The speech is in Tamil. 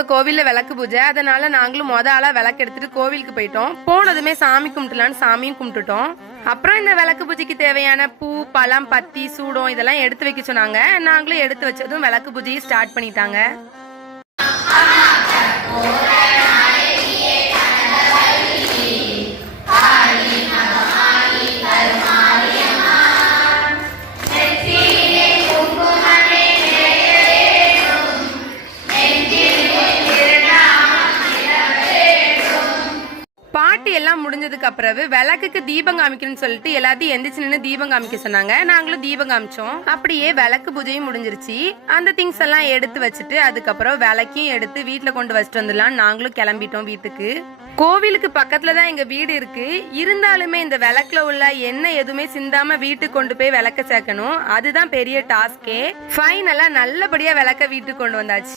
எங்க கோவில்ல விளக்கு பூஜை, அதனால நாங்களும் ஆளா விளக்கு எடுத்துட்டு கோவிலுக்கு போயிட்டோம். போனதுமே சாமி கும்பிட்டுலான்னு சாமியும் கும்பிட்டுட்டோம். அப்புறம் இந்த விளக்கு பூஜைக்கு தேவையான பூ, பழம், பத்தி, சூடம் இதெல்லாம் எடுத்து வைக்க சொன்னாங்க. நாங்களும் எடுத்து வச்சதும் விளக்கு பூஜையை ஸ்டார்ட் பண்ணிட்டாங்க. பாட்டி எல்லாம் முடிஞ்சதுக்கு அப்புறம் விளக்குக்கு தீபம் காமிக்கணும்னு சொல்லிட்டு எல்லாத்தையும் எந்திரிச்சு நின்று தீபம் காமிக்க சொன்னாங்க. நாங்களும் தீபம் காமிச்சோம். அப்படியே விளக்கு பூஜையும் முடிஞ்சிருச்சு. அந்த திங்ஸ் எல்லாம் எடுத்து வச்சுட்டு அதுக்கப்புறம் விளக்கையும் எடுத்து வீட்டுல கொண்டு வச்சுட்டு வந்துடலாம் நாங்களும் கிளம்பிட்டோம் வீட்டுக்கு. கோவிலுக்கு பக்கத்துல தான் எங்க வீடு இருக்கு. இருந்தாலுமே இந்த விளக்குல உள்ள எண்ணெய் எதுவுமே சிந்தாம வீட்டுக்கு கொண்டு போய் விளக்க சேர்க்கணும். அதுதான் பெரிய டாஸ்கே. ஃபைனலா நல்லபடியா விளக்க வீட்டுக்கு கொண்டு வந்தாச்சு.